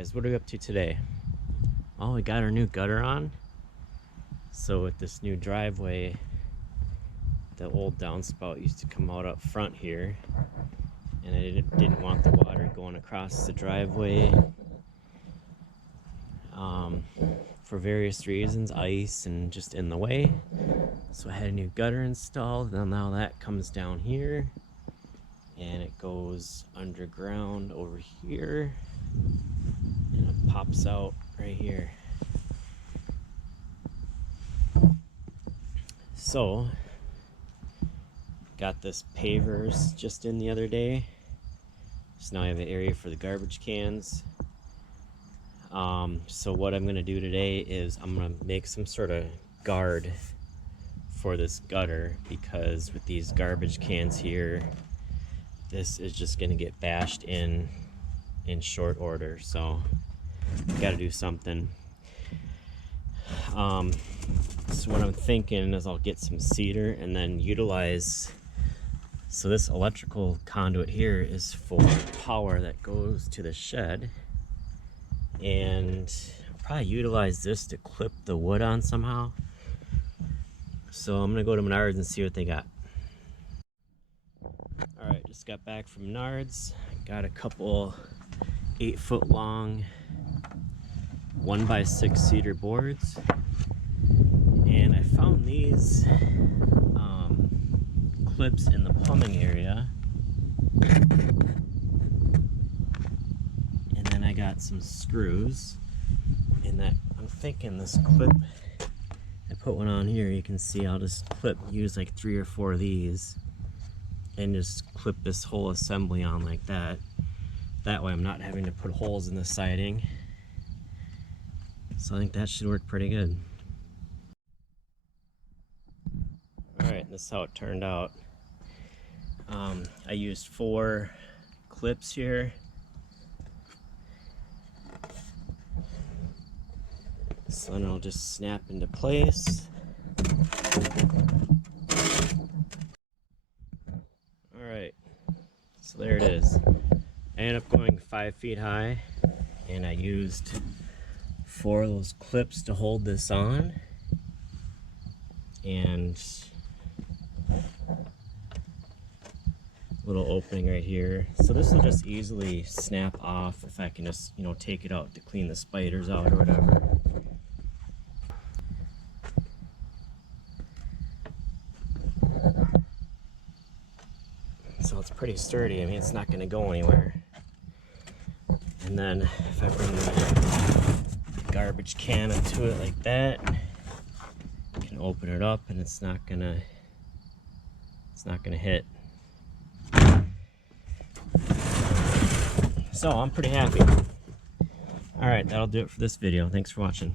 guys, what are we up to today? Oh, we got our new gutter on. So with this new driveway, the old downspout used to come out up front here, and I didn't want the water going across the driveway for various reasons, ice and just in the way. So I had a new gutter installed, and now that comes down here and it goes underground over here and it pops out right here. So got this pavers just in the other day, so now I have an area for the garbage cans. So what I'm gonna do today is I'm gonna make some sort of guard for this gutter, because with these garbage cans here, this is just gonna get bashed in short order. So got to do something. So what I'm thinking is I'll get some cedar and then utilize, so this electrical conduit here is for power that goes to the shed, and I'll probably utilize this to clip the wood on somehow. So I'm gonna go to Menards and see what they got. Alright, just got back from Menards. Got a couple 8-foot long 1x6 cedar boards, and I found these clips in the plumbing area, and then I got some screws, and that I'm thinking this clip, I put one on here, you can see I'll just use like 3 or 4 of these and just clip this whole assembly on like that. That way I'm not having to put holes in the siding. So I think that should work pretty good. Alright, this is how it turned out. I used 4 clips here. So then it'll just snap into place. Alright, so there it is. I ended up going 5 feet high, and I used 4 of those clips to hold this on, and a little opening right here. So this will just easily snap off if I can just, take it out to clean the spiders out or whatever. So it's pretty sturdy. I mean, it's not going to go anywhere. And then if I bring the garbage can into it like that, I can open it up and it's not gonna hit. So I'm pretty happy. Alright, that'll do it for this video. Thanks for watching.